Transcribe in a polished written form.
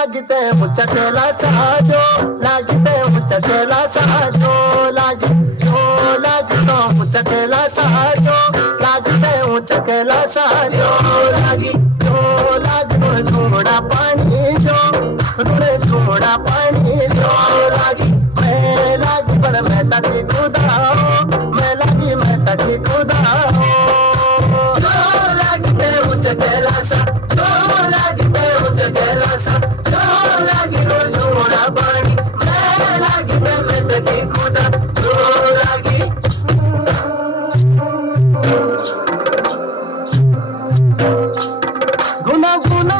लागते मुचकला साजो लागते मुचकला साजो लागतो मुचकला साजो लागते मुचकला साजो लागतो थोड़ा पानी जो थोड़ा पानी जो मैं लागी पर मैं तकी खुदा मैं लागी मैं तकी खुदा लागते मुचकला सा लागते मुचकला सा लागी थोड़ा पानी मैं लागी मैं तकी खुदा लागी गुना गुना